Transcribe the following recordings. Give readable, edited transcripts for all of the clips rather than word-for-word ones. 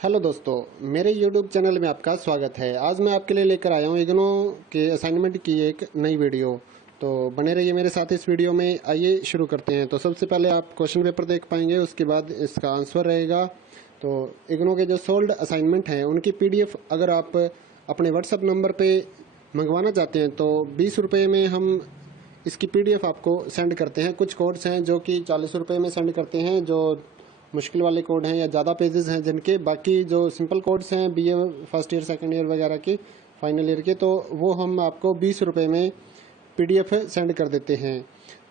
Hello दोस्तों, मेरे YouTube channel में आपका स्वागत है। आज मैं आपके लिए लेकर आया हूँ इग्नो के असाइनमेंट की एक नई वीडियो। तो बने रहिए मेरे साथ इस वीडियो में। आइए शुरू करते हैं। तो सबसे पहले आप क्वेश्चन पेपर देख पाएंगे, उसके बाद इसका आंसर रहेगा। तो इग्नो के जो सोल्ड असाइनमेंट हैं उनकी PDF अगर आप अपने व्हाट्सअप नंबर पर मंगवाना चाहते हैं तो 20 रुपये में हम इसकी PDF आपको सेंड करते हैं। कुछ कोड्स हैं जो कि 40 रुपये में सेंड करते हैं, जो मुश्किल वाले कोड हैं या ज़्यादा पेजेस हैं जिनके। बाकी जो सिंपल कोड्स हैं BA first year second year वगैरह के, फाइनल ईयर के, तो वो हम आपको 20 रुपये में PDF सेंड कर देते हैं।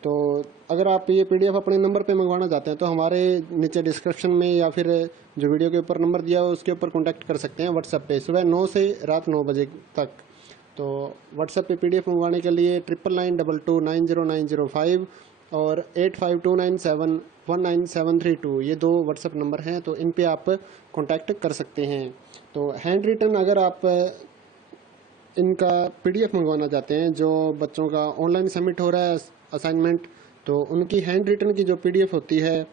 तो अगर आप ये PDF अपने नंबर पे मंगवाना चाहते हैं तो हमारे नीचे डिस्क्रिप्शन में या फिर जो वीडियो के ऊपर नंबर दिया हो उसके ऊपर कॉन्टैक्ट कर सकते हैं व्हाट्सएप पे, सुबह 9 से रात 9 बजे तक। तो व्हाट्सएप पे PDF मंगवाने के लिए 9992290905 और 8529719732 ये दो व्हाट्सएप नंबर हैं। तो इन पे आप कांटेक्ट कर सकते हैं। तो हैंड रिटन अगर आप इनका PDF मंगवाना चाहते हैं, जो बच्चों का ऑनलाइन सबमिट हो रहा है असाइनमेंट, तो उनकी हैंड रिटन की जो PDF होती है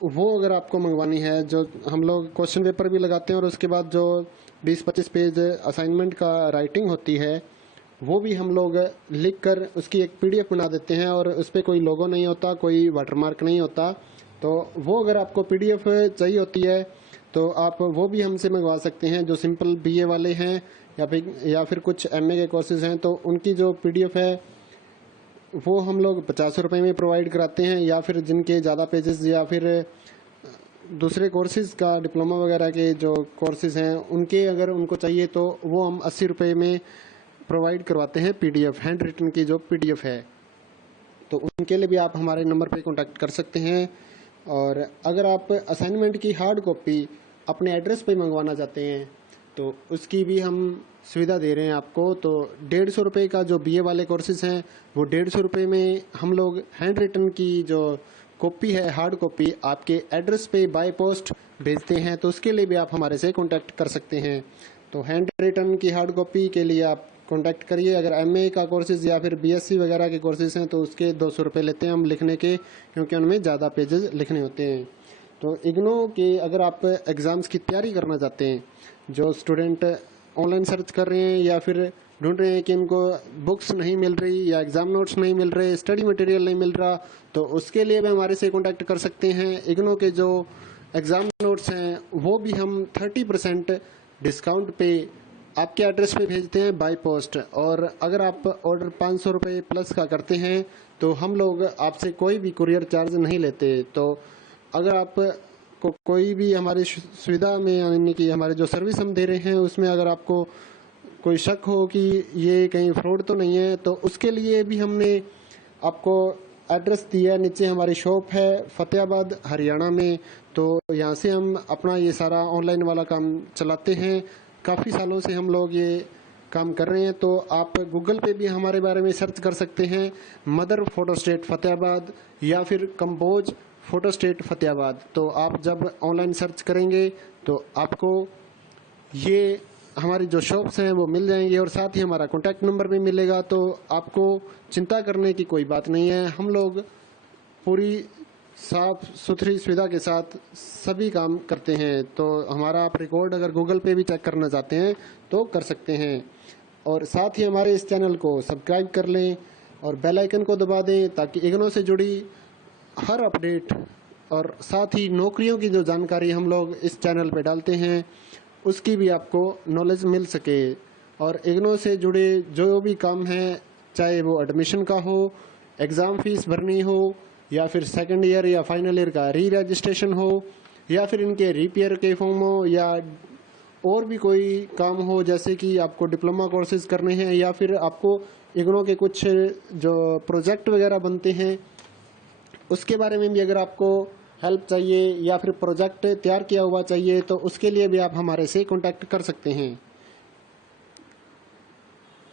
वो अगर आपको मंगवानी है, जो हम लोग क्वेश्चन पेपर भी लगाते हैं और उसके बाद जो 20-25 पेज असाइनमेंट का राइटिंग होती है वो भी हम लोग लिख कर उसकी एक PDF बना देते हैं और उस पर कोई लोगो नहीं होता, कोई वाटरमार्क नहीं होता। तो वो अगर आपको PDF चाहिए होती है तो आप वो भी हमसे मंगवा सकते हैं। जो सिंपल BA वाले हैं या फिर कुछ MA के कोर्सेज हैं तो उनकी जो PDF है वो हम लोग 50 रुपये में प्रोवाइड कराते हैं। या फिर जिनके ज़्यादा पेजेस या फिर दूसरे कोर्सेज़ का डिप्लोमा वगैरह के जो कोर्सेज़ हैं उनके अगर उनको चाहिए तो वो हम 80 रुपये में प्रोवाइड करवाते हैं PDF, हैंड रिटन की जो PDF है। तो उनके लिए भी आप हमारे नंबर पे कांटेक्ट कर सकते हैं। और अगर आप असाइनमेंट की हार्ड कॉपी अपने एड्रेस पे मंगवाना चाहते हैं तो उसकी भी हम सुविधा दे रहे हैं आपको। तो 150 रुपये का जो BA वाले कोर्सेज हैं वो 150 रुपये में हम लोग हैंड रिटन की जो कॉपी है, हार्ड कॉपी, आपके एड्रेस पे बाय पोस्ट भेजते हैं। तो उसके लिए भी आप हमारे से कांटेक्ट कर सकते हैं। तो हैंड रिटन की हार्ड कॉपी के लिए आप कांटेक्ट करिए। अगर MA का कोर्सेज या फिर BSc वगैरह के कोर्सेज हैं तो उसके 200 रुपये लेते हैं हम लिखने के, क्योंकि उनमें ज़्यादा पेजेस लिखने होते हैं। तो इग्नो के अगर आप एग्ज़ाम्स की तैयारी करना चाहते हैं, जो स्टूडेंट ऑनलाइन सर्च कर रहे हैं या फिर ढूंढ रहे हैं कि इनको बुक्स नहीं मिल रही या एग्ज़ाम नोट्स नहीं मिल रहे, स्टडी मटेरियल नहीं मिल रहा, तो उसके लिए भी हमारे से कॉन्टैक्ट कर सकते हैं। इग्नो के जो एग्ज़ाम नोट्स हैं वो भी हम 30% डिस्काउंट पे आपके एड्रेस पे भेजते हैं बाय पोस्ट। और अगर आप ऑर्डर 500 रुपये प्लस का करते हैं तो हम लोग आपसे कोई भी कुरियर चार्ज नहीं लेते। तो अगर आप को कोई भी हमारी सुविधा में, यानी कि हमारे जो सर्विस हम दे रहे हैं उसमें अगर आपको कोई शक हो कि ये कहीं फ्रॉड तो नहीं है, तो उसके लिए भी हमने आपको एड्रेस दिया। नीचे हमारी शॉप है फतेहाबाद हरियाणा में। तो यहाँ से हम अपना ये सारा ऑनलाइन वाला काम चलाते हैं। काफ़ी सालों से हम लोग ये काम कर रहे हैं। तो आप गूगल पे भी हमारे बारे में सर्च कर सकते हैं, मदर फोटो स्टेट फतेहाबाद या फिर कंपोज फोटो स्टेट फतेहाबाद। तो आप जब ऑनलाइन सर्च करेंगे तो आपको ये हमारी जो शॉप्स हैं वो मिल जाएंगे और साथ ही हमारा कॉन्टैक्ट नंबर भी मिलेगा। तो आपको चिंता करने की कोई बात नहीं है। हम लोग पूरी साफ सुथरी सुविधा के साथ सभी काम करते हैं। तो हमारा आप रिकॉर्ड अगर गूगल पे भी चेक करना चाहते हैं तो कर सकते हैं। और साथ ही हमारे इस चैनल को सब्सक्राइब कर लें और बेल आइकन को दबा दें ताकि इग्नो से जुड़ी हर अपडेट और साथ ही नौकरियों की जो जानकारी हम लोग इस चैनल पे डालते हैं उसकी भी आपको नॉलेज मिल सके। और इग्नो से जुड़े जो भी काम हैं, चाहे वो एडमिशन का हो, एग्ज़ाम फीस भरनी हो, या फिर सेकंड ईयर या फाइनल ईयर का री रजिस्ट्रेशन हो, या फिर इनके रिपेयर के फॉर्म हो, या और भी कोई काम हो, जैसे कि आपको डिप्लोमा कोर्सेज करने हैं या फिर आपको इग्नो के कुछ जो प्रोजेक्ट वगैरह बनते हैं उसके बारे में भी अगर आपको हेल्प चाहिए या फिर प्रोजेक्ट तैयार किया हुआ चाहिए तो उसके लिए भी आप हमारे से कांटेक्ट कर सकते हैं।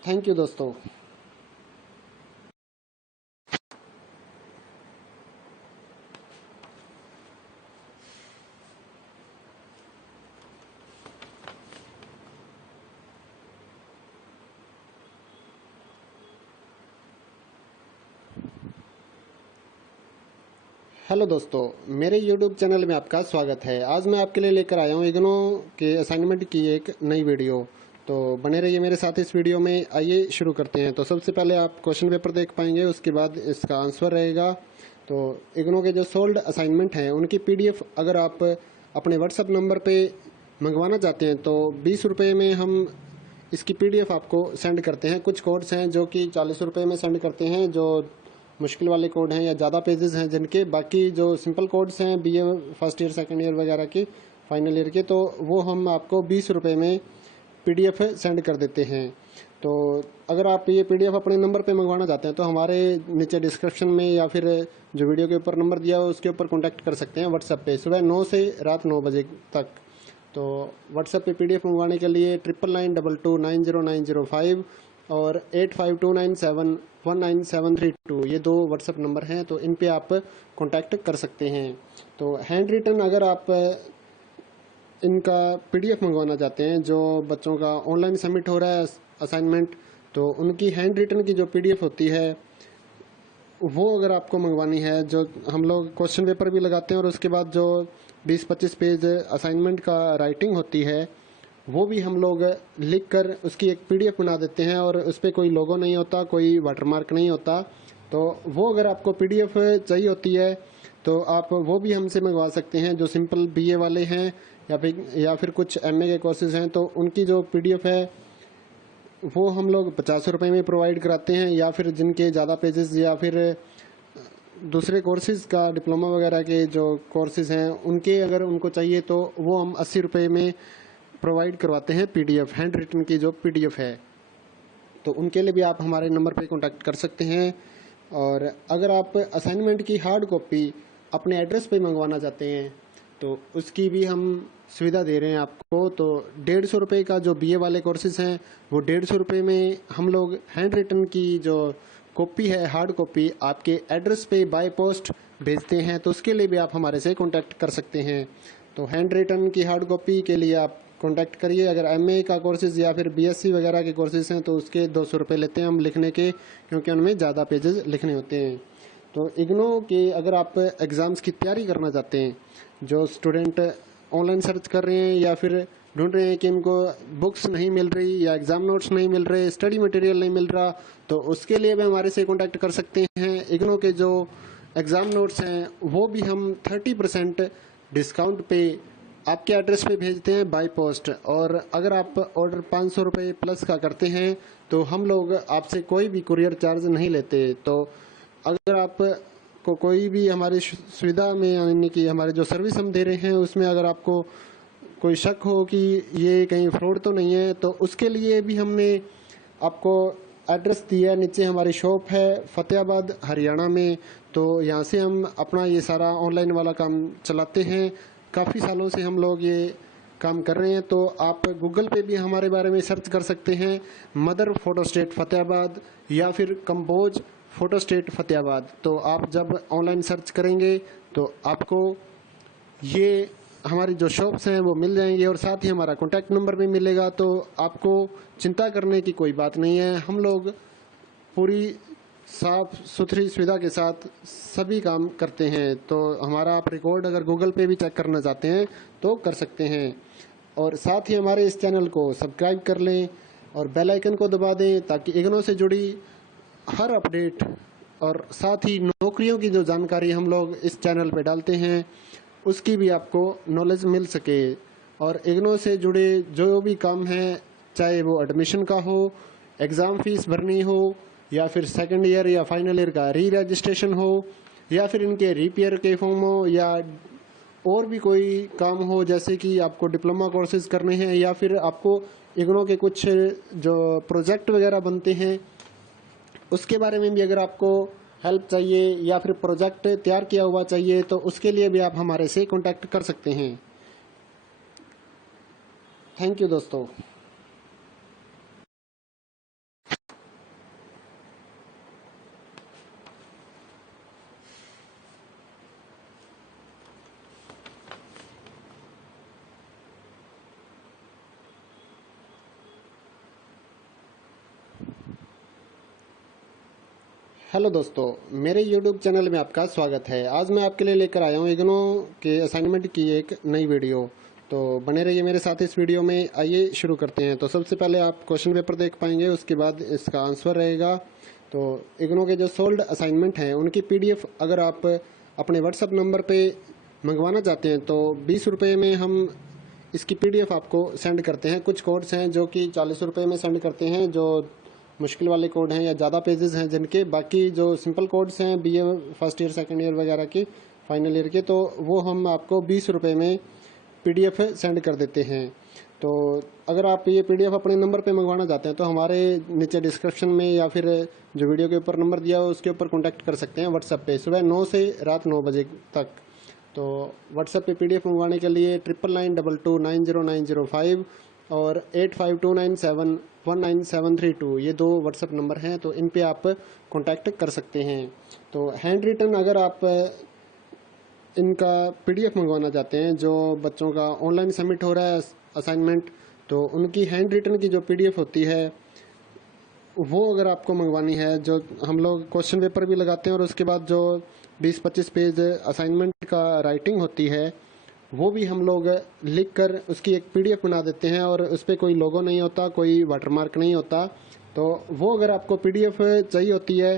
थैंक यू दोस्तों। हेलो दोस्तों, मेरे YouTube चैनल में आपका स्वागत है। आज मैं आपके लिए लेकर आया हूँ इग्नो के असाइनमेंट की एक नई वीडियो। तो बने रहिए मेरे साथ इस वीडियो में। आइए शुरू करते हैं। तो सबसे पहले आप क्वेश्चन पेपर देख पाएंगे, उसके बाद इसका आंसर रहेगा। तो इग्नो के जो सोल्ड असाइनमेंट हैं उनकी PDF अगर आप अपने व्हाट्सअप नंबर पे मंगवाना चाहते हैं तो 20 रुपये में हम इसकी PDF आपको सेंड करते हैं। कुछ कोड्स हैं जो कि 40 रुपये में सेंड करते हैं, जो मुश्किल वाले कोड हैं या ज़्यादा पेजेस हैं जिनके। बाकी जो सिंपल कोड्स हैं BA first year second year वगैरह के, फाइनल ईयर के, तो वो हम आपको 20 रुपये में PDF सेंड कर देते हैं। तो अगर आप ये PDF अपने नंबर पे मंगवाना चाहते हैं तो हमारे नीचे डिस्क्रिप्शन में या फिर जो वीडियो के ऊपर नंबर दिया हो उसके ऊपर कॉन्टैक्ट कर सकते हैं व्हाट्सएप पे, सुबह 9 से रात 9 बजे तक। तो व्हाट्सएप पे PDF मंगवाने के लिए 9992290905 और 8529719732 ये दो व्हाट्सएप नंबर हैं। तो इन पे आप कांटेक्ट कर सकते हैं। तो हैंड रिटन अगर आप इनका PDF मंगवाना चाहते हैं, जो बच्चों का ऑनलाइन सबमिट हो रहा है असाइनमेंट, तो उनकी हैंड रिटन की जो PDF होती है वो अगर आपको मंगवानी है, जो हम लोग क्वेश्चन पेपर भी लगाते हैं और उसके बाद जो 20-25 पेज असाइनमेंट का राइटिंग होती है वो भी हम लोग लिख कर उसकी एक PDF बना देते हैं और उस पर कोई लोगो नहीं होता, कोई वाटरमार्क नहीं होता। तो वो अगर आपको PDF चाहिए होती है तो आप वो भी हमसे मंगवा सकते हैं। जो सिंपल BA वाले हैं या फिर कुछ MA के कोर्सेज हैं तो उनकी जो PDF है वो हम लोग 50 रुपये में प्रोवाइड कराते हैं। या फिर जिनके ज़्यादा पेजेस या फिर दूसरे कोर्सेज का डिप्लोमा वगैरह के जो कोर्सेज हैं उनके अगर उनको चाहिए तो वो हम 80 रुपये में प्रोवाइड करवाते हैं PDF, हैंड रिटन की जो PDF है। तो उनके लिए भी आप हमारे नंबर पे कांटेक्ट कर सकते हैं। और अगर आप असाइनमेंट की हार्ड कॉपी अपने एड्रेस पे मंगवाना चाहते हैं तो उसकी भी हम सुविधा दे रहे हैं आपको। तो 150 रुपये का जो BA वाले कोर्सेज हैं वो 150 रुपये में हम लोग हैंड रिटन की जो कॉपी है, हार्ड कॉपी, आपके एड्रेस पे बाय पोस्ट भेजते हैं। तो उसके लिए भी आप हमारे से कांटेक्ट कर सकते हैं। तो हैंड रिटन की हार्ड कॉपी के लिए आप कांटेक्ट करिए। अगर MA का कोर्सेज या फिर BSc वगैरह के कोर्सेज हैं तो उसके 200 रुपये लेते हैं हम लिखने के, क्योंकि उनमें ज़्यादा पेजेस लिखने होते हैं। तो इग्नो के अगर आप एग्ज़ाम्स की तैयारी करना चाहते हैं, जो स्टूडेंट ऑनलाइन सर्च कर रहे हैं या फिर ढूंढ रहे हैं कि इनको बुक्स नहीं मिल रही या एग्ज़ाम नोट्स नहीं मिल रहे, स्टडी मटेरियल नहीं मिल रहा, तो उसके लिए भी हमारे से कांटेक्ट कर सकते हैं। इग्नो के जो एग्ज़ाम नोट्स हैं वो भी हम 30% डिस्काउंट पे आपके एड्रेस पे भेजते हैं बाय पोस्ट। और अगर आप ऑर्डर 500 रुपये प्लस का करते हैं तो हम लोग आपसे कोई भी कुरियर चार्ज नहीं लेते। तो अगर आप को कोई भी हमारी सुविधा में, यानी कि हमारे जो सर्विस हम दे रहे हैं उसमें अगर आपको कोई शक हो कि ये कहीं फ्रॉड तो नहीं है, तो उसके लिए भी हमने आपको एड्रेस दिया है। नीचे हमारी शॉप है फतेहाबाद हरियाणा में। तो यहाँ से हम अपना ये सारा ऑनलाइन वाला काम चलाते हैं। काफ़ी सालों से हम लोग ये काम कर रहे हैं। तो आप गूगल पे भी हमारे बारे में सर्च कर सकते हैं, मदर फोटो स्टेट फतेहाबाद या फिर कंपोज फोटो स्टेट फतेहाबाद। तो आप जब ऑनलाइन सर्च करेंगे तो आपको ये हमारी जो शॉप्स हैं वो मिल जाएंगे और साथ ही हमारा कॉन्टैक्ट नंबर भी मिलेगा। तो आपको चिंता करने की कोई बात नहीं है। हम लोग पूरी साफ सुथरी सुविधा के साथ सभी काम करते हैं। तो हमारा आप रिकॉर्ड अगर गूगल पे भी चेक करना चाहते हैं तो कर सकते हैं। और साथ ही हमारे इस चैनल को सब्सक्राइब कर लें और बेल आइकन को दबा दें ताकि इग्नो से जुड़ी हर अपडेट और साथ ही नौकरियों की जो जानकारी हम लोग इस चैनल पे डालते हैं उसकी भी आपको नॉलेज मिल सके। और इग्नो से जुड़े जो भी काम हैं, चाहे वो एडमिशन का हो, एग्ज़ाम फीस भरनी हो, या फिर सेकंड ईयर या फाइनल ईयर का री रजिस्ट्रेशन हो, या फिर इनके रिपेयर के फॉर्म हो, या और भी कोई काम हो, जैसे कि आपको डिप्लोमा कोर्सेज करने हैं या फिर आपको इग्नो के कुछ जो प्रोजेक्ट वगैरह बनते हैं उसके बारे में भी अगर आपको हेल्प चाहिए या फिर प्रोजेक्ट तैयार किया हुआ चाहिए तो उसके लिए भी आप हमारे से कांटेक्ट कर सकते हैं। थैंक यू दोस्तों। हेलो दोस्तों, मेरे YouTube चैनल में आपका स्वागत है। आज मैं आपके लिए लेकर आया हूँ इग्नो के असाइनमेंट की एक नई वीडियो। तो बने रहिए मेरे साथ इस वीडियो में। आइए शुरू करते हैं। तो सबसे पहले आप क्वेश्चन पेपर देख पाएंगे, उसके बाद इसका आंसर रहेगा। तो इग्नो के जो सोल्ड असाइनमेंट हैं उनकी PDF अगर आप अपने व्हाट्सअप नंबर पर मंगवाना चाहते हैं तो 20 रुपये में हम इसकी PDF आपको सेंड करते हैं। कुछ कोड्स हैं जो कि 40 रुपये में सेंड करते हैं, जो मुश्किल वाले कोड हैं या ज़्यादा पेजेस हैं जिनके। बाकी जो सिंपल कोड्स हैं BA first year second year वगैरह के, फाइनल ईयर के, तो वो हम आपको 20 रुपये में PDF सेंड कर देते हैं। तो अगर आप ये PDF अपने नंबर पे मंगवाना चाहते हैं तो हमारे नीचे डिस्क्रिप्शन में या फिर जो वीडियो के ऊपर नंबर दिया हो उसके ऊपर कॉन्टैक्ट कर सकते हैं व्हाट्सएप पे, सुबह 9 से रात 9 बजे तक। तो व्हाट्सएप पे PDF मंगवाने के लिए 9992290905 और 8529719732 ये दो व्हाट्सएप नंबर हैं। तो इन पे आप कांटेक्ट कर सकते हैं। तो हैंड रिटन अगर आप इनका PDF मंगवाना चाहते हैं, जो बच्चों का ऑनलाइन सबमिट हो रहा है असाइनमेंट, तो उनकी हैंड रिटन की जो PDF होती है वो अगर आपको मंगवानी है, जो हम लोग क्वेश्चन पेपर भी लगाते हैं और उसके बाद जो 20-25 पेज असाइनमेंट का राइटिंग होती है वो भी हम लोग लिख कर उसकी एक PDF बना देते हैं और उस पर कोई लोगो नहीं होता, कोई वाटरमार्क नहीं होता। तो वो अगर आपको PDF चाहिए होती है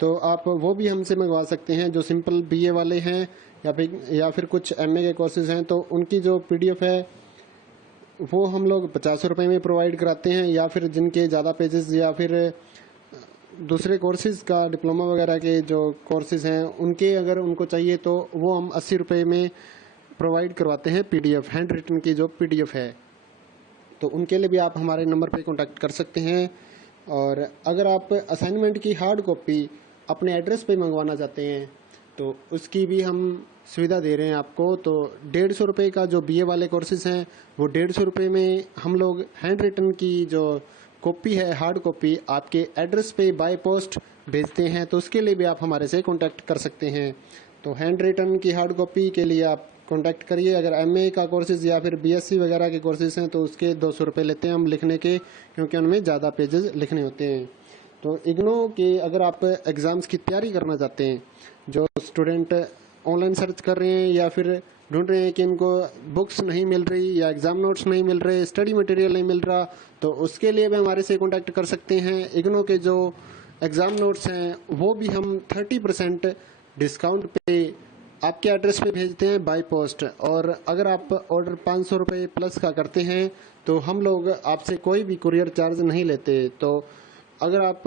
तो आप वो भी हमसे मंगवा सकते हैं। जो सिंपल BA वाले हैं या फिर कुछ MA के कोर्सेज हैं तो उनकी जो PDF है वो हम लोग 50 रुपये में प्रोवाइड कराते हैं। या फिर जिनके ज़्यादा पेजेस या फिर दूसरे कोर्सेज़ का डिप्लोमा वगैरह के जो कोर्सेज़ हैं उनके अगर उनको चाहिए तो वो हम 80 रुपये में प्रोवाइड करवाते हैं PDF, हैंड रिटन की जो PDF है। तो उनके लिए भी आप हमारे नंबर पे कांटेक्ट कर सकते हैं। और अगर आप असाइनमेंट की हार्ड कॉपी अपने एड्रेस पे मंगवाना चाहते हैं तो उसकी भी हम सुविधा दे रहे हैं आपको। तो 150 रुपये का जो BA वाले कोर्सेज हैं वो 150 रुपये में हम लोग हैंड रिटन की जो कॉपी है, हार्ड कॉपी, आपके एड्रेस पे बाय पोस्ट भेजते हैं। तो उसके लिए भी आप हमारे से कांटेक्ट कर सकते हैं। तो हैंड रिटन की हार्ड कॉपी के लिए आप कांटेक्ट करिए। अगर MA का कोर्सेज या फिर BSc वगैरह के कोर्सेज हैं तो उसके 200 रुपये लेते हैं हम लिखने के, क्योंकि उनमें ज़्यादा पेजेस लिखने होते हैं। तो इग्नो के अगर आप एग्ज़ाम्स की तैयारी करना चाहते हैं, जो स्टूडेंट ऑनलाइन सर्च कर रहे हैं या फिर ढूंढ रहे हैं कि इनको बुक्स नहीं मिल रही या एग्ज़ाम नोट्स नहीं मिल रहे, स्टडी मटेरियल नहीं मिल रहा, तो उसके लिए भी हमारे से कांटेक्ट कर सकते हैं। इग्नो के जो एग्ज़ाम नोट्स हैं वो भी हम 30% डिस्काउंट पे आपके एड्रेस पे भेजते हैं बाय पोस्ट। और अगर आप ऑर्डर 500 रुपये प्लस का करते हैं तो हम लोग आपसे कोई भी कुरियर चार्ज नहीं लेते। तो अगर आप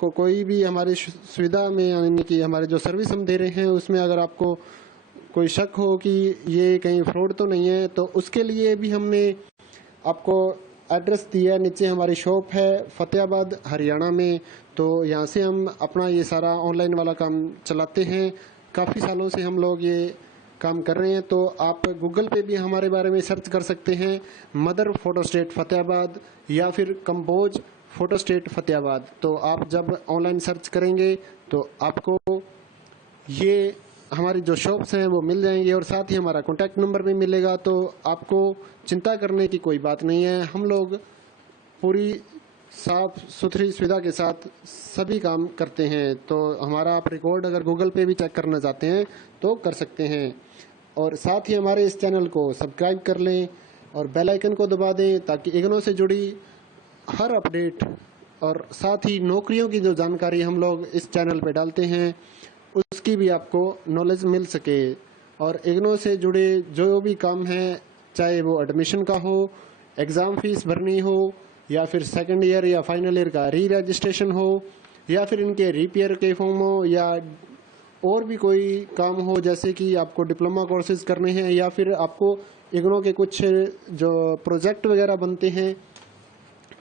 को कोई भी हमारी सुविधा में, यानी कि हमारे जो सर्विस हम दे रहे हैं उसमें अगर आपको कोई शक हो कि ये कहीं फ्रॉड तो नहीं है, तो उसके लिए भी हमने आपको एड्रेस दिया है। नीचे हमारी शॉप है फतेहाबाद हरियाणा में। तो यहाँ से हम अपना ये सारा ऑनलाइन वाला काम चलाते हैं। काफ़ी सालों से हम लोग ये काम कर रहे हैं। तो आप गूगल पे भी हमारे बारे में सर्च कर सकते हैं, मदर फोटो स्टेट फतेहाबाद या फिर कंबोज फोटो स्टेट फतेहाबाद। तो आप जब ऑनलाइन सर्च करेंगे तो आपको ये हमारी जो शॉप्स हैं वो मिल जाएंगी और साथ ही हमारा कॉन्टैक्ट नंबर भी मिलेगा। तो आपको चिंता करने की कोई बात नहीं है। हम लोग पूरी साफ सुथरी सुविधा के साथ सभी काम करते हैं। तो हमारा आप रिकॉर्ड अगर गूगल पे भी चेक करना चाहते हैं तो कर सकते हैं। और साथ ही हमारे इस चैनल को सब्सक्राइब कर लें और बेल आइकन को दबा दें ताकि इग्नो से जुड़ी हर अपडेट और साथ ही नौकरियों की जो जानकारी हम लोग इस चैनल पे डालते हैं उसकी भी आपको नॉलेज मिल सके। और इग्नो से जुड़े जो भी काम है, चाहे वो एडमिशन का हो, एग्ज़ाम फीस भरनी हो, या फिर सेकंड ईयर या फाइनल ईयर का री रजिस्ट्रेशन हो, या फिर इनके रिपेयर के फॉर्म हो, या और भी कोई काम हो, जैसे कि आपको डिप्लोमा कोर्सेज करने हैं या फिर आपको इग्नो के कुछ जो प्रोजेक्ट वगैरह बनते हैं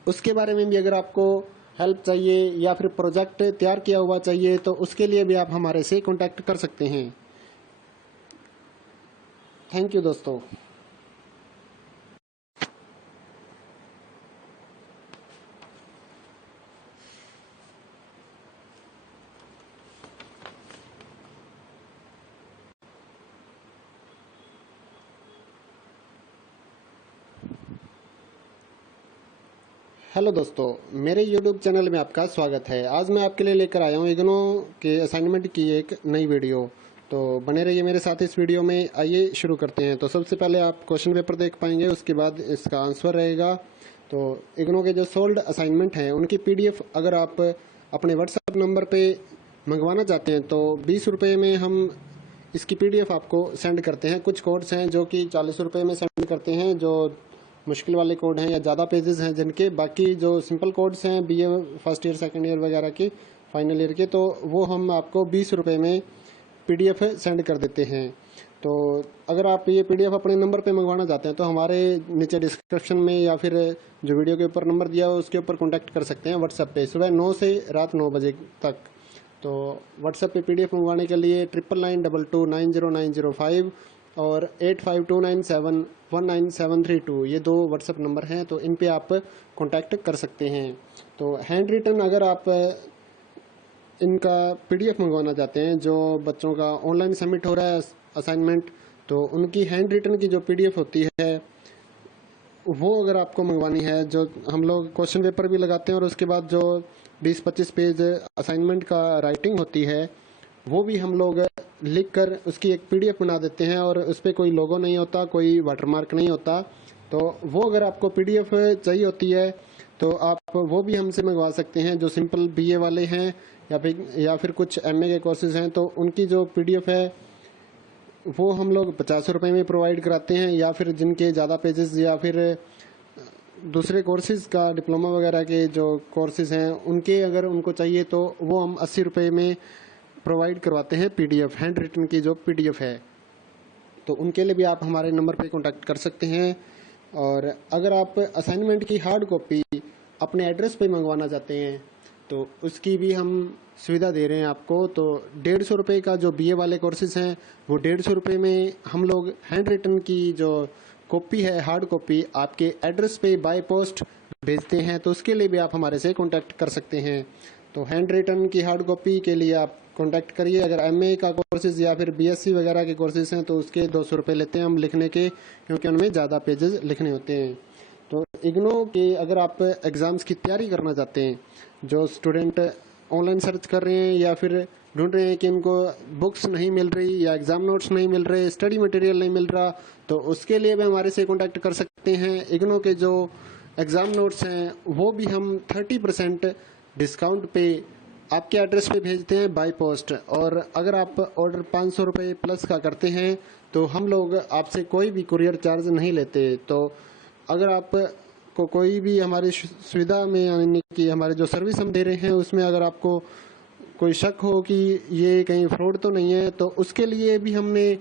उसके बारे में भी अगर आपको हेल्प चाहिए या फिर प्रोजेक्ट तैयार किया हुआ चाहिए तो उसके लिए भी आप हमारे से कांटेक्ट कर सकते हैं। थैंक यू दोस्तों। हेलो दोस्तों, मेरे YouTube चैनल में आपका स्वागत है। आज मैं आपके लिए लेकर आया हूँ इग्नो के असाइनमेंट की एक नई वीडियो। तो बने रहिए मेरे साथ इस वीडियो में। आइए शुरू करते हैं। तो सबसे पहले आप क्वेश्चन पेपर देख पाएंगे, उसके बाद इसका आंसर रहेगा। तो इग्नो के जो सोल्ड असाइनमेंट हैं उनकी PDF अगर आप अपने व्हाट्सएप नंबर पर मंगवाना चाहते हैं तो 20 रुपये में हम इसकी PDF आपको सेंड करते हैं। कुछ कोड्स हैं जो कि 40 रुपये में सेंड करते हैं, जो मुश्किल वाले कोड हैं या ज़्यादा पेजेस हैं जिनके। बाकी जो सिंपल कोड्स हैं BA first year second year वगैरह के, फाइनल ईयर के, तो वो हम आपको 20 रुपये में PDF सेंड कर देते हैं। तो अगर आप ये PDF अपने नंबर पे मंगवाना चाहते हैं तो हमारे नीचे डिस्क्रिप्शन में या फिर जो वीडियो के ऊपर नंबर दिया हो उसके ऊपर कॉन्टैक्ट कर सकते हैं व्हाट्सएप पे, सुबह 9 से रात 9 बजे तक। तो व्हाट्सएप पे PDF मंगवाने के लिए 9992290905 और 8529719732 ये दो व्हाट्सएप नंबर हैं। तो इन पे आप कांटेक्ट कर सकते हैं। तो हैंड रिटन अगर आप इनका PDF मंगवाना चाहते हैं, जो बच्चों का ऑनलाइन सबमिट हो रहा है असाइनमेंट, तो उनकी हैंड रिटन की जो PDF होती है वो अगर आपको मंगवानी है, जो हम लोग क्वेश्चन पेपर भी लगाते हैं और उसके बाद जो 20-25 पेज असाइनमेंट का राइटिंग होती है वो भी हम लोग लिख कर उसकी एक PDF बना देते हैं और उस पर कोई लोगो नहीं होता, कोई वाटरमार्क नहीं होता। तो वो अगर आपको PDF चाहिए होती है तो आप वो भी हमसे मंगवा सकते हैं। जो सिंपल BA वाले हैं या फिर कुछ MA के कोर्सेज हैं तो उनकी जो PDF है वो हम लोग 50 रुपये में प्रोवाइड कराते हैं। या फिर जिनके ज़्यादा पेजेस या फिर दूसरे कोर्सेज का डिप्लोमा वगैरह के जो कोर्सेज हैं उनके अगर उनको चाहिए तो वो हम 80 रुपये में प्रोवाइड करवाते हैं PDF, हैंड रिटन की जो PDF है। तो उनके लिए भी आप हमारे नंबर पे कांटेक्ट कर सकते हैं। और अगर आप असाइनमेंट की हार्ड कॉपी अपने एड्रेस पे मंगवाना चाहते हैं तो उसकी भी हम सुविधा दे रहे हैं आपको। तो 150 रुपये का जो BA वाले कोर्सेज हैं वो 150 रुपये में हम लोग हैंड रिटन की जो कॉपी है, हार्ड कॉपी, आपके एड्रेस पे बाय पोस्ट भेजते हैं। तो उसके लिए भी आप हमारे से कांटेक्ट कर सकते हैं। तो हैंड रिटन की हार्ड कॉपी के लिए आप कांटेक्ट करिए। अगर MA का कोर्सेज या फिर BSc वगैरह के कोर्सेज हैं तो उसके 200 रुपये लेते हैं हम लिखने के, क्योंकि उनमें ज़्यादा पेजेस लिखने होते हैं। तो इग्नो के अगर आप एग्ज़ाम्स की तैयारी करना चाहते हैं, जो स्टूडेंट ऑनलाइन सर्च कर रहे हैं या फिर ढूंढ रहे हैं कि उनको बुक्स नहीं मिल रही या एग्ज़ाम नोट्स नहीं मिल रहे, स्टडी मटेरियल नहीं मिल रहा, तो उसके लिए भी हमारे से कांटेक्ट कर सकते हैं। इग्नो के जो एग्ज़ाम नोट्स हैं वो भी हम 30% डिस्काउंट पे आपके एड्रेस पे भेजते हैं बाय पोस्ट। और अगर आप ऑर्डर 500 रुपये प्लस का करते हैं तो हम लोग आपसे कोई भी कुरियर चार्ज नहीं लेते। तो अगर आप को कोई भी हमारी सुविधा में, यानी कि हमारे जो सर्विस हम दे रहे हैं उसमें अगर आपको कोई शक हो कि ये कहीं फ्रॉड तो नहीं है, तो उसके लिए भी हमने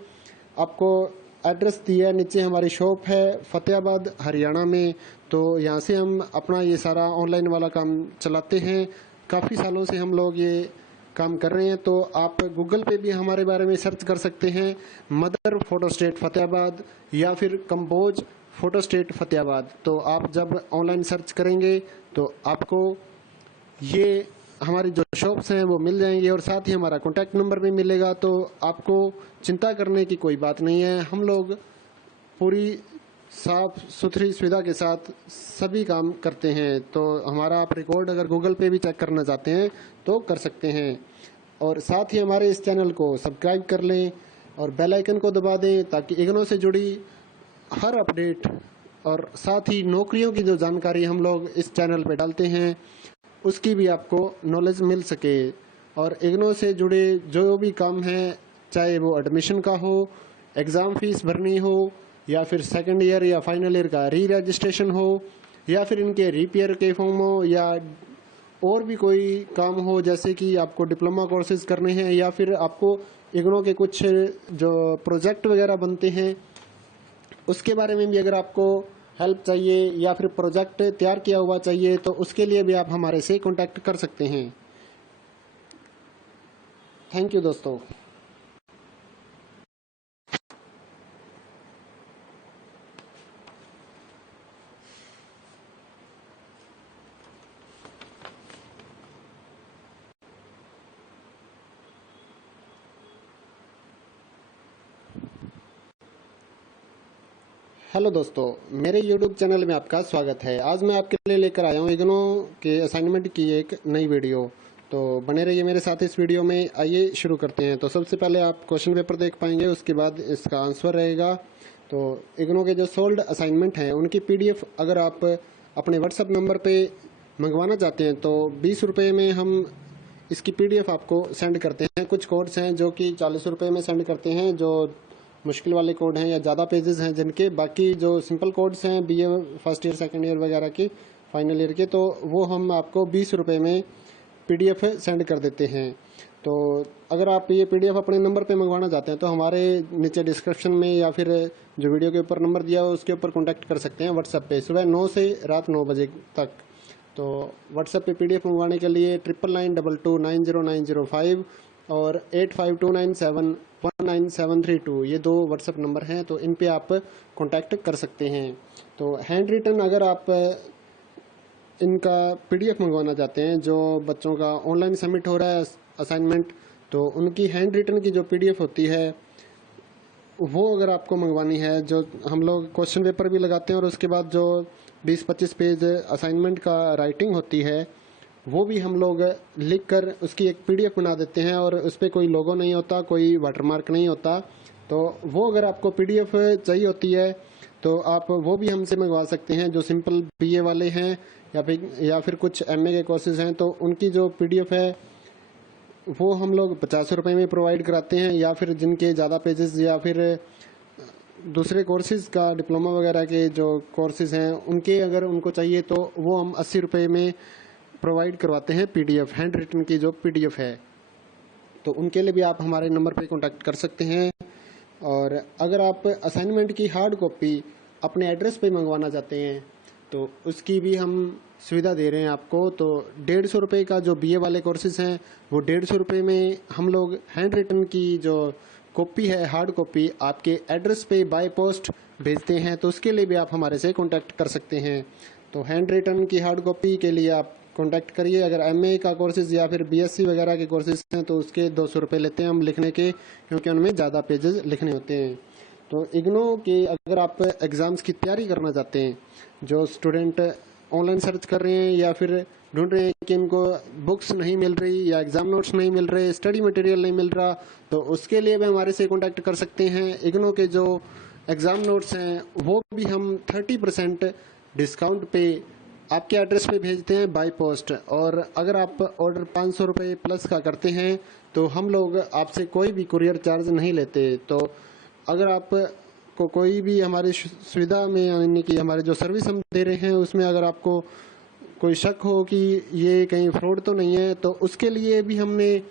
आपको एड्रेस दिया है। नीचे हमारी शॉप है फतेहाबाद हरियाणा में। तो यहाँ से हम अपना ये सारा ऑनलाइन वाला काम चलाते हैं। काफ़ी सालों से हम लोग ये काम कर रहे हैं। तो आप गूगल पे भी हमारे बारे में सर्च कर सकते हैं, मदर फोटो स्टेट फतेहाबाद या फिर कंपोज फोटो स्टेट फतेहाबाद। तो आप जब ऑनलाइन सर्च करेंगे तो आपको ये हमारी जो शॉप्स हैं वो मिल जाएंगी और साथ ही हमारा कॉन्टैक्ट नंबर भी मिलेगा। तो आपको चिंता करने की कोई बात नहीं है। हम लोग पूरी साफ सुथरी सुविधा के साथ सभी काम करते हैं। तो हमारा आप रिकॉर्ड अगर गूगल पे भी चेक करना चाहते हैं तो कर सकते हैं। और साथ ही हमारे इस चैनल को सब्सक्राइब कर लें और बेल आइकन को दबा दें, ताकि इग्नो से जुड़ी हर अपडेट और साथ ही नौकरियों की जो जानकारी हम लोग इस चैनल पे डालते हैं उसकी भी आपको नॉलेज मिल सके। और इग्नो से जुड़े जो भी काम है, चाहे वो एडमिशन का हो, एग्ज़ाम फीस भरनी हो, या फिर सेकंड ईयर या फाइनल ईयर का री रजिस्ट्रेशन हो, या फिर इनके रिपेयर के फॉर्म हो, या और भी कोई काम हो, जैसे कि आपको डिप्लोमा कोर्सेज करने हैं या फिर आपको इग्नो के कुछ जो प्रोजेक्ट वगैरह बनते हैं उसके बारे में भी अगर आपको हेल्प चाहिए या फिर प्रोजेक्ट तैयार किया हुआ चाहिए तो उसके लिए भी आप हमारे से कांटेक्ट कर सकते हैं। थैंक यू दोस्तों। हेलो दोस्तों, मेरे YouTube चैनल में आपका स्वागत है। आज मैं आपके लिए लेकर आया हूँ इग्नो के असाइनमेंट की एक नई वीडियो। तो बने रहिए मेरे साथ इस वीडियो में। आइए शुरू करते हैं। तो सबसे पहले आप क्वेश्चन पेपर देख पाएंगे, उसके बाद इसका आंसर रहेगा। तो इग्नो के जो सोल्ड असाइनमेंट हैं उनकी PDF अगर आप अपने व्हाट्सएप नंबर पर मंगवाना चाहते हैं तो 20 रुपये में हम इसकी PDF आपको सेंड करते हैं। कुछ कोड्स हैं जो कि 40 रुपये में सेंड करते हैं, जो मुश्किल वाले कोड हैं या ज़्यादा पेजेस हैं जिनके। बाकी जो सिंपल कोड्स हैं BA first year second year वगैरह के, फाइनल ईयर के, तो वो हम आपको 20 रुपये में PDF सेंड कर देते हैं। तो अगर आप ये PDF अपने नंबर पे मंगवाना चाहते हैं तो हमारे नीचे डिस्क्रिप्शन में या फिर जो वीडियो के ऊपर नंबर दिया हो उसके ऊपर कॉन्टैक्ट कर सकते हैं व्हाट्सएप पे, सुबह 9 से रात 9 बजे तक। तो व्हाट्सएप पे PDF मंगवाने के लिए 9992290905 और 8529719732 ये दो व्हाट्सएप नंबर हैं। तो इन पे आप कांटेक्ट कर सकते हैं। तो हैंड रिटन अगर आप इनका PDF मंगवाना चाहते हैं, जो बच्चों का ऑनलाइन सबमिट हो रहा है असाइनमेंट, तो उनकी हैंड रिटन की जो PDF होती है वो अगर आपको मंगवानी है, जो हम लोग क्वेश्चन पेपर भी लगाते हैं और उसके बाद जो 20-25 पेज असाइनमेंट का राइटिंग होती है वो भी हम लोग लिख कर उसकी एक PDF बना देते हैं और उस पर कोई लोगो नहीं होता, कोई वाटरमार्क नहीं होता। तो वो अगर आपको PDF चाहिए होती है तो आप वो भी हमसे मंगवा सकते हैं। जो सिंपल BA वाले हैं या फिर कुछ MA के कोर्सेज हैं तो उनकी जो PDF है वो हम लोग 50 रुपये में प्रोवाइड कराते हैं। या फिर जिनके ज़्यादा पेजेस या फिर दूसरे कोर्सेज़ का डिप्लोमा वगैरह के जो कोर्सेज़ हैं उनके अगर उनको चाहिए तो वो हम 80 रुपये में प्रोवाइड करवाते हैं PDF, हैंड रिटन की जो PDF है। तो उनके लिए भी आप हमारे नंबर पे कांटेक्ट कर सकते हैं। और अगर आप असाइनमेंट की हार्ड कॉपी अपने एड्रेस पे मंगवाना चाहते हैं तो उसकी भी हम सुविधा दे रहे हैं आपको। तो 150 रुपये का जो BA वाले कोर्सेज हैं वो 150 रुपये में हम लोग हैंड रिटन की जो कॉपी है, हार्ड कॉपी, आपके एड्रेस पे बाय पोस्ट भेजते हैं। तो उसके लिए भी आप हमारे से कांटेक्ट कर सकते हैं। तो हैंड रिटन की हार्ड कॉपी के लिए आप कांटेक्ट करिए। अगर MA का कोर्सेज या फिर BSc वगैरह के कोर्सेज हैं तो उसके 200 रुपये लेते हैं हम लिखने के, क्योंकि उनमें ज़्यादा पेजेस लिखने होते हैं। तो इग्नो के अगर आप एग्ज़ाम्स की तैयारी करना चाहते हैं, जो स्टूडेंट ऑनलाइन सर्च कर रहे हैं या फिर ढूंढ रहे हैं कि इनको बुक्स नहीं मिल रही या एग्ज़ाम नोट्स नहीं मिल रहे, स्टडी मटेरियल नहीं मिल रहा, तो उसके लिए भी हमारे से कांटेक्ट कर सकते हैं। इग्नो के जो एग्ज़ाम नोट्स हैं वो भी हम 30% डिस्काउंट पे आपके एड्रेस पे भेजते हैं बाय पोस्ट। और अगर आप ऑर्डर 500 रुपये प्लस का करते हैं तो हम लोग आपसे कोई भी कुरियर चार्ज नहीं लेते। तो अगर आप को कोई भी हमारी सुविधा में, यानी कि हमारे जो सर्विस हम दे रहे हैं उसमें अगर आपको कोई शक हो कि ये कहीं फ्रॉड तो नहीं है, तो उसके लिए भी हमने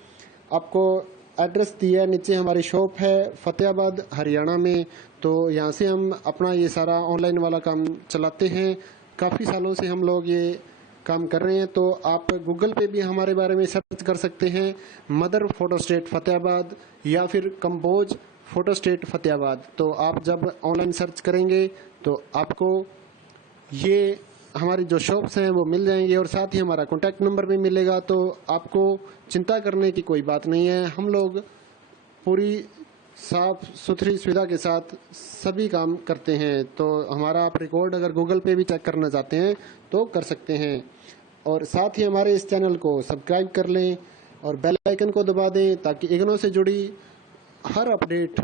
आपको एड्रेस दिया है। नीचे हमारी शॉप है फतेहाबाद हरियाणा में। तो यहाँ से हम अपना ये सारा ऑनलाइन वाला काम चलाते हैं। काफ़ी सालों से हम लोग ये काम कर रहे हैं। तो आप गूगल पे भी हमारे बारे में सर्च कर सकते हैं, मदर फोटो स्टेट फतेहाबाद या फिर कंपोज फोटो स्टेट फतेहाबाद। तो आप जब ऑनलाइन सर्च करेंगे तो आपको ये हमारी जो शॉप्स हैं वो मिल जाएंगी और साथ ही हमारा कॉन्टैक्ट नंबर भी मिलेगा। तो आपको चिंता करने की कोई बात नहीं है। हम लोग पूरी साफ सुथरी सुविधा के साथ सभी काम करते हैं। तो हमारा आप रिकॉर्ड अगर गूगल पे भी चेक करना चाहते हैं तो कर सकते हैं। और साथ ही हमारे इस चैनल को सब्सक्राइब कर लें और बेल आइकन को दबा दें ताकि इग्नो से जुड़ी हर अपडेट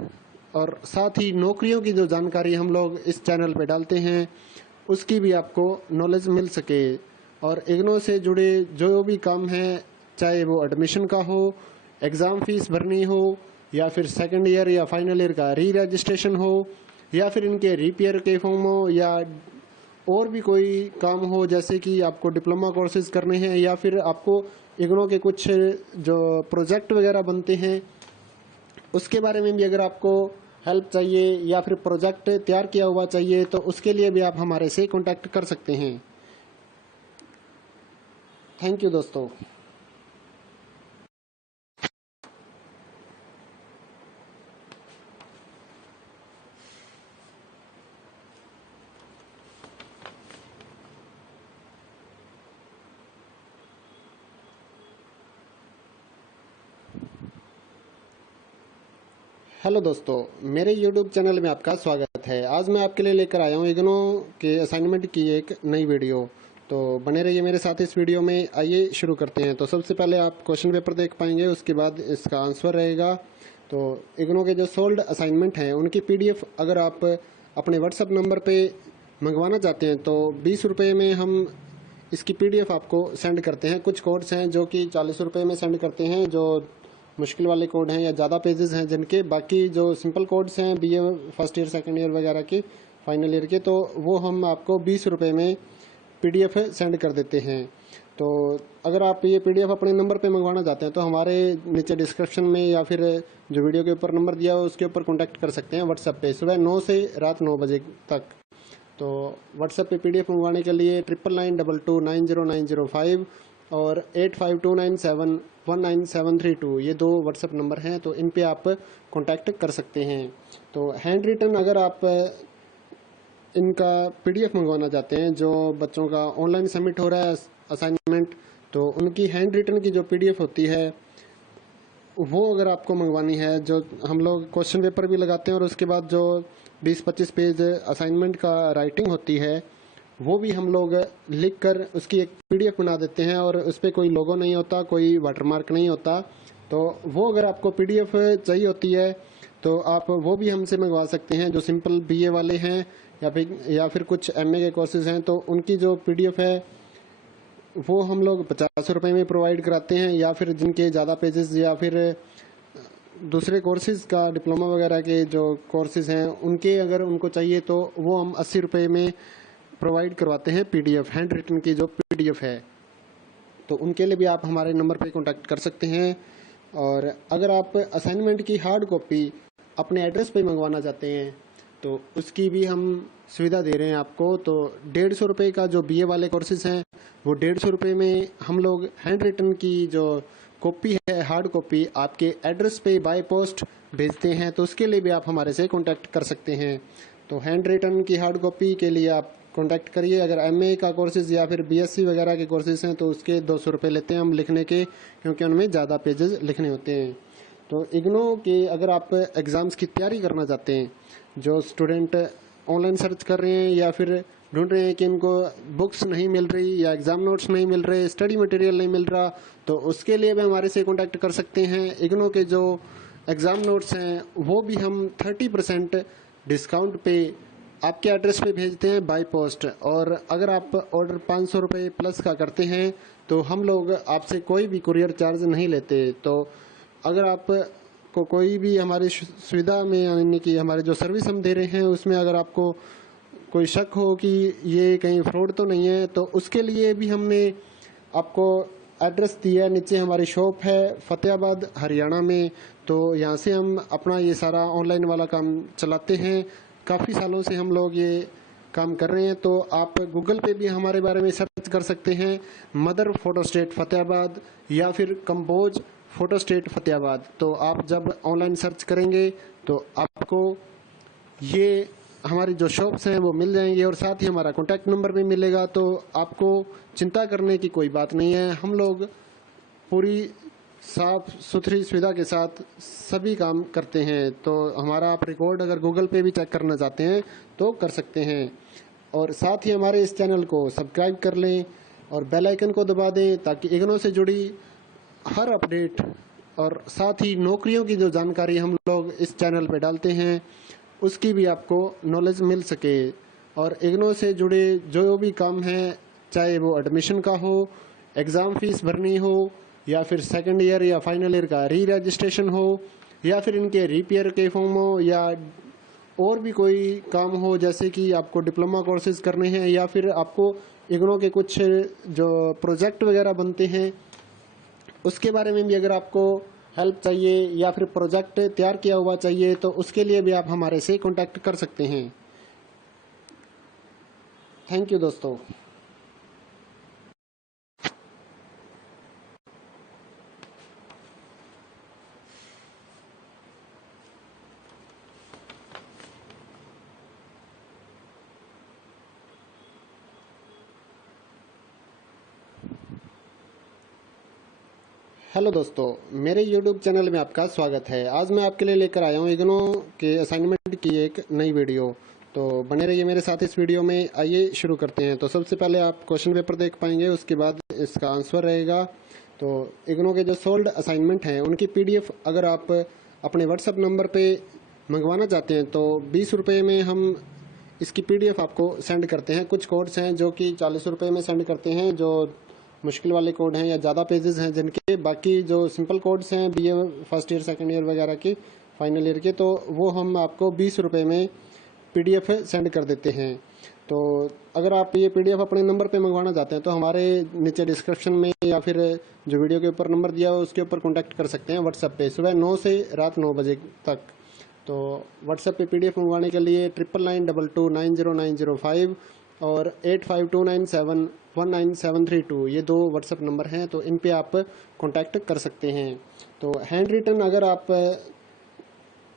और साथ ही नौकरियों की जो जानकारी हम लोग इस चैनल पे डालते हैं उसकी भी आपको नॉलेज मिल सके। और इग्नो से जुड़े जो भी काम हैं, चाहे वो एडमिशन का हो, एग्ज़ाम फीस भरनी हो, या फिर सेकंड ईयर या फाइनल ईयर का री रजिस्ट्रेशन हो, या फिर इनके रिपेयर के फॉर्म हो, या और भी कोई काम हो, जैसे कि आपको डिप्लोमा कोर्सेज करने हैं या फिर आपको इग्नो के कुछ जो प्रोजेक्ट वगैरह बनते हैं उसके बारे में भी अगर आपको हेल्प चाहिए या फिर प्रोजेक्ट तैयार किया हुआ चाहिए तो उसके लिए भी आप हमारे से कांटेक्ट कर सकते हैं। थैंक यू दोस्तों। हेलो दोस्तों, मेरे YouTube चैनल में आपका स्वागत है। आज मैं आपके लिए लेकर आया हूँ इग्नो के असाइनमेंट की एक नई वीडियो। तो बने रहिए मेरे साथ इस वीडियो में। आइए शुरू करते हैं। तो सबसे पहले आप क्वेश्चन पेपर देख पाएंगे, उसके बाद इसका आंसर रहेगा। तो इग्नो के जो सोल्ड असाइनमेंट हैं उनकी PDF अगर आप अपने व्हाट्सअप नंबर पर मंगवाना चाहते हैं तो 20 रुपये में हम इसकी PDF आपको सेंड करते हैं। कुछ कोड्स हैं जो कि 40 रुपये में सेंड करते हैं, जो मुश्किल वाले कोड हैं या ज़्यादा पेजेस हैं जिनके। बाकी जो सिंपल कोड्स हैं BA first year second year वगैरह के, फाइनल ईयर के, तो वो हम आपको 20 रुपये में PDF सेंड कर देते हैं। तो अगर आप ये PDF अपने नंबर पे मंगवाना चाहते हैं तो हमारे नीचे डिस्क्रिप्शन में या फिर जो वीडियो के ऊपर नंबर दिया हो उसके ऊपर कॉन्टैक्ट कर सकते हैं व्हाट्सएप पे, सुबह 9 से रात 9 बजे तक। तो व्हाट्सएप पे PDF मंगवाने के लिए 9992290905 और 8529719732 ये दो व्हाट्सएप नंबर हैं। तो इन पे आप कांटेक्ट कर सकते हैं। तो हैंड रिटन अगर आप इनका PDF मंगवाना चाहते हैं, जो बच्चों का ऑनलाइन सबमिट हो रहा है असाइनमेंट, तो उनकी हैंड रिटन की जो PDF होती है वो अगर आपको मंगवानी है, जो हम लोग क्वेश्चन पेपर भी लगाते हैं और उसके बाद जो 20-25 पेज असाइनमेंट का राइटिंग होती है वो भी हम लोग लिख कर उसकी एक PDF बना देते हैं और उस पर कोई लोगो नहीं होता, कोई वाटरमार्क नहीं होता। तो वो अगर आपको PDF चाहिए होती है तो आप वो भी हमसे मंगवा सकते हैं। जो सिंपल BA वाले हैं या फिर कुछ MA के कोर्सेज हैं तो उनकी जो PDF है वो हम लोग 50 रुपये में प्रोवाइड कराते हैं। या फिर जिनके ज़्यादा पेजेस या फिर दूसरे कोर्सेज़ का डिप्लोमा वगैरह के जो कोर्सेज़ हैं उनके अगर उनको चाहिए तो वो हम 80 रुपये में प्रोवाइड करवाते हैं PDF, हैंड रिटन की जो PDF है। तो उनके लिए भी आप हमारे नंबर पे कांटेक्ट कर सकते हैं। और अगर आप असाइनमेंट की हार्ड कॉपी अपने एड्रेस पे मंगवाना चाहते हैं तो उसकी भी हम सुविधा दे रहे हैं आपको। तो 150 रुपये का जो BA वाले कोर्सेज हैं वो 150 रुपये में हम लोग हैंड रिटन की जो कॉपी है, हार्ड कॉपी, आपके एड्रेस पे बाय पोस्ट भेजते हैं। तो उसके लिए भी आप हमारे से कांटेक्ट कर सकते हैं। तो हैंड रिटन की हार्ड कॉपी के लिए आप कांटेक्ट करिए। अगर MA का कोर्सेज या फिर BSc वगैरह के कोर्सेज हैं तो उसके 200 रुपये लेते हैं हम लिखने के, क्योंकि उनमें ज़्यादा पेजेस लिखने होते हैं। तो इग्नो के अगर आप एग्ज़ाम्स की तैयारी करना चाहते हैं, जो स्टूडेंट ऑनलाइन सर्च कर रहे हैं या फिर ढूंढ रहे हैं कि इनको बुक्स नहीं मिल रही या एग्ज़ाम नोट्स नहीं मिल रहे, स्टडी मटेरियल नहीं मिल रहा, तो उसके लिए भी हमारे से कांटेक्ट कर सकते हैं। इग्नो के जो एग्ज़ाम नोट्स हैं वो भी हम 30% डिस्काउंट पे आपके एड्रेस पे भेजते हैं बाय पोस्ट। और अगर आप ऑर्डर 500 रुपये प्लस का करते हैं तो हम लोग आपसे कोई भी कुरियर चार्ज नहीं लेते। तो अगर आप को कोई भी हमारी सुविधा में, यानी कि हमारे जो सर्विस हम दे रहे हैं उसमें अगर आपको कोई शक हो कि ये कहीं फ्रॉड तो नहीं है, तो उसके लिए भी हमने आपको एड्रेस दिया है। नीचे हमारी शॉप है फतेहाबाद हरियाणा में। तो यहाँ से हम अपना ये सारा ऑनलाइन वाला काम चलाते हैं। काफ़ी सालों से हम लोग ये काम कर रहे हैं। तो आप गूगल पे भी हमारे बारे में सर्च कर सकते हैं, मदर फोटो स्टेट फतेहाबाद या फिर कंपोज फोटो स्टेट फतेहाबाद। तो आप जब ऑनलाइन सर्च करेंगे तो आपको ये हमारी जो शॉप्स हैं वो मिल जाएंगे और साथ ही हमारा कॉन्टैक्ट नंबर भी मिलेगा। तो आपको चिंता करने की कोई बात नहीं है। हम लोग पूरी साफ सुथरी सुविधा के साथ सभी काम करते हैं। तो हमारा आप रिकॉर्ड अगर गूगल पे भी चेक करना चाहते हैं तो कर सकते हैं। और साथ ही हमारे इस चैनल को सब्सक्राइब कर लें और बेल आइकन को दबा दें, ताकि इग्नो से जुड़ी हर अपडेट और साथ ही नौकरियों की जो जानकारी हम लोग इस चैनल पे डालते हैं उसकी भी आपको नॉलेज मिल सके। और इग्नो से जुड़े जो भी काम है, चाहे वो एडमिशन का हो, एग्ज़ाम फीस भरनी हो, या फिर सेकंड ईयर या फाइनल ईयर का री रजिस्ट्रेशन हो, या फिर इनके रिपेयर के फॉर्म हो, या और भी कोई काम हो, जैसे कि आपको डिप्लोमा कोर्सेज करने हैं या फिर आपको इग्नो के कुछ जो प्रोजेक्ट वगैरह बनते हैं उसके बारे में भी अगर आपको हेल्प चाहिए या फिर प्रोजेक्ट तैयार किया हुआ चाहिए तो उसके लिए भी आप हमारे से कांटेक्ट कर सकते हैं। थैंक यू दोस्तों। हेलो दोस्तों, मेरे YouTube चैनल में आपका स्वागत है। आज मैं आपके लिए लेकर आया हूँ इग्नो के असाइनमेंट की एक नई वीडियो। तो बने रहिए मेरे साथ इस वीडियो में। आइए शुरू करते हैं। तो सबसे पहले आप क्वेश्चन पेपर देख पाएंगे, उसके बाद इसका आंसर रहेगा। तो इग्नो के जो सोल्ड असाइनमेंट हैं उनकी PDF अगर आप अपने व्हाट्सएप नंबर पर मंगवाना चाहते हैं तो 20 रुपये में हम इसकी PDF आपको सेंड करते हैं। कुछ कोड्स हैं जो कि 40 रुपये में सेंड करते हैं, जो मुश्किल वाले कोड हैं या ज़्यादा पेजेस हैं जिनके। बाकी जो सिंपल कोड्स हैं BA first year second year वगैरह के, फाइनल ईयर के, तो वो हम आपको 20 रुपये में PDF सेंड कर देते हैं। तो अगर आप ये PDF अपने नंबर पे मंगवाना चाहते हैं तो हमारे नीचे डिस्क्रिप्शन में या फिर जो वीडियो के ऊपर नंबर दिया हो उसके ऊपर कॉन्टैक्ट कर सकते हैं व्हाट्सएप पे, सुबह 9 से रात 9 बजे तक। तो व्हाट्सएप पे PDF मंगवाने के लिए 9992290905 और 8529719732 ये 2 व्हाट्सएप नंबर हैं। तो इन पे आप कांटेक्ट कर सकते हैं। तो हैंड रिटन अगर आप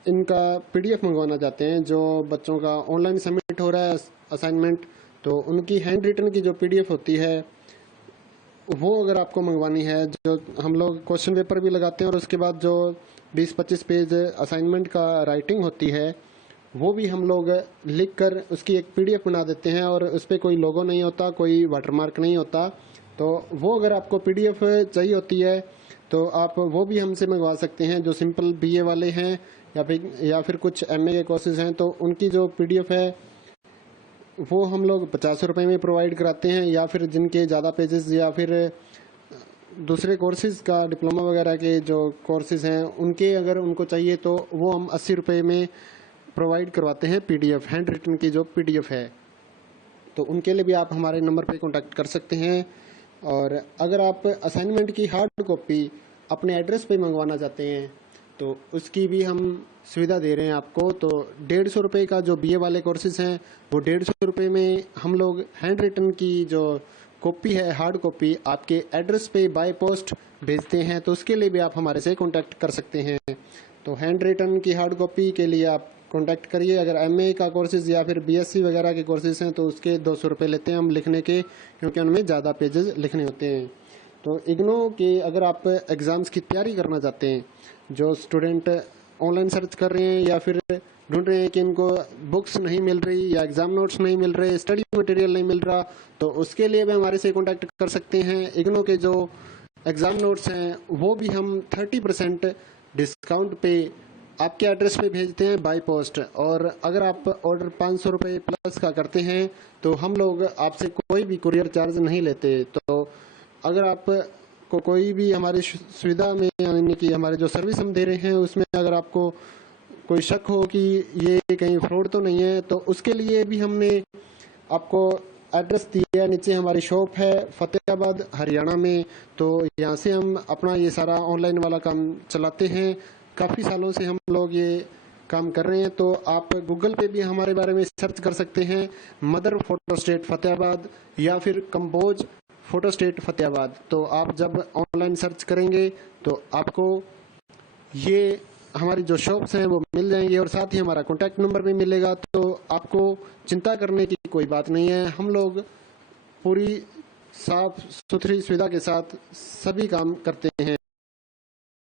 इनका PDF मंगवाना चाहते हैं, जो बच्चों का ऑनलाइन सबमिट हो रहा है असाइनमेंट, तो उनकी हैंड रिटन की जो PDF होती है वो अगर आपको मंगवानी है, जो हम लोग क्वेश्चन पेपर भी लगाते हैं और उसके बाद जो 20-25 पेज असाइनमेंट का राइटिंग होती है वो भी हम लोग लिख कर उसकी एक PDF बना देते हैं और उस पर कोई लोगो नहीं होता, कोई वाटरमार्क नहीं होता। तो वो अगर आपको PDF चाहिए होती है तो आप वो भी हमसे मंगवा सकते हैं। जो सिंपल BA वाले हैं या फिर कुछ MA के कोर्सेज हैं तो उनकी जो PDF है वो हम लोग 50 रुपये में प्रोवाइड कराते हैं। या फिर जिनके ज़्यादा पेजेस या फिर दूसरे कोर्सेज़ का डिप्लोमा वगैरह के जो कोर्सेज़ हैं उनके अगर उनको चाहिए तो वो हम 80 रुपये में प्रोवाइड करवाते हैं PDF, हैंड रिटन की जो PDF है। तो उनके लिए भी आप हमारे नंबर पे कांटेक्ट कर सकते हैं। और अगर आप असाइनमेंट की हार्ड कॉपी अपने एड्रेस पे मंगवाना चाहते हैं तो उसकी भी हम सुविधा दे रहे हैं आपको। तो 150 रुपये का जो BA वाले कोर्सेज हैं वो 150 रुपये में हम लोग हैंड रिटन की जो कॉपी है, हार्ड कॉपी, आपके एड्रेस पे बाय पोस्ट भेजते हैं। तो उसके लिए भी आप हमारे से कांटेक्ट कर सकते हैं। तो हैंड रिटन की हार्ड कॉपी के लिए आप कांटेक्ट करिए। अगर MA का कोर्सेज या फिर BSc वगैरह के कोर्सेज हैं तो उसके 200 रुपये लेते हैं हम लिखने के, क्योंकि उनमें ज़्यादा पेजेस लिखने होते हैं। तो इग्नो के अगर आप एग्ज़ाम्स की तैयारी करना चाहते हैं, जो स्टूडेंट ऑनलाइन सर्च कर रहे हैं या फिर ढूंढ रहे हैं कि इनको बुक्स नहीं मिल रही या एग्ज़ाम नोट्स नहीं मिल रहे, स्टडी मटेरियल नहीं मिल रहा, तो उसके लिए भी हमारे से कांटेक्ट कर सकते हैं। इग्नो के जो एग्ज़ाम नोट्स हैं वो भी हम 30% डिस्काउंट पे आपके एड्रेस पे भेजते हैं बाय पोस्ट। और अगर आप ऑर्डर 500 रुपये प्लस का करते हैं तो हम लोग आपसे कोई भी कुरियर चार्ज नहीं लेते। तो अगर आप को कोई भी हमारी सुविधा में, यानी कि हमारे जो सर्विस हम दे रहे हैं उसमें अगर आपको कोई शक हो कि ये कहीं फ्रॉड तो नहीं है, तो उसके लिए भी हमने आपको एड्रेस दिया है। नीचे हमारी शॉप है फतेहाबाद हरियाणा में। तो यहाँ से हम अपना ये सारा ऑनलाइन वाला काम चलाते हैं। काफ़ी सालों से हम लोग ये काम कर रहे हैं। तो आप गूगल पे भी हमारे बारे में सर्च कर सकते हैं, मदर फोटो स्टेट फतेहाबाद या फिर कंपोज फोटो स्टेट फतेहाबाद। तो आप जब ऑनलाइन सर्च करेंगे तो आपको ये हमारी जो शॉप्स हैं वो मिल जाएंगी और साथ ही हमारा कॉन्टैक्ट नंबर भी मिलेगा। तो आपको चिंता करने की कोई बात नहीं है। हम लोग पूरी साफ सुथरी सुविधा के साथ सभी काम करते हैं।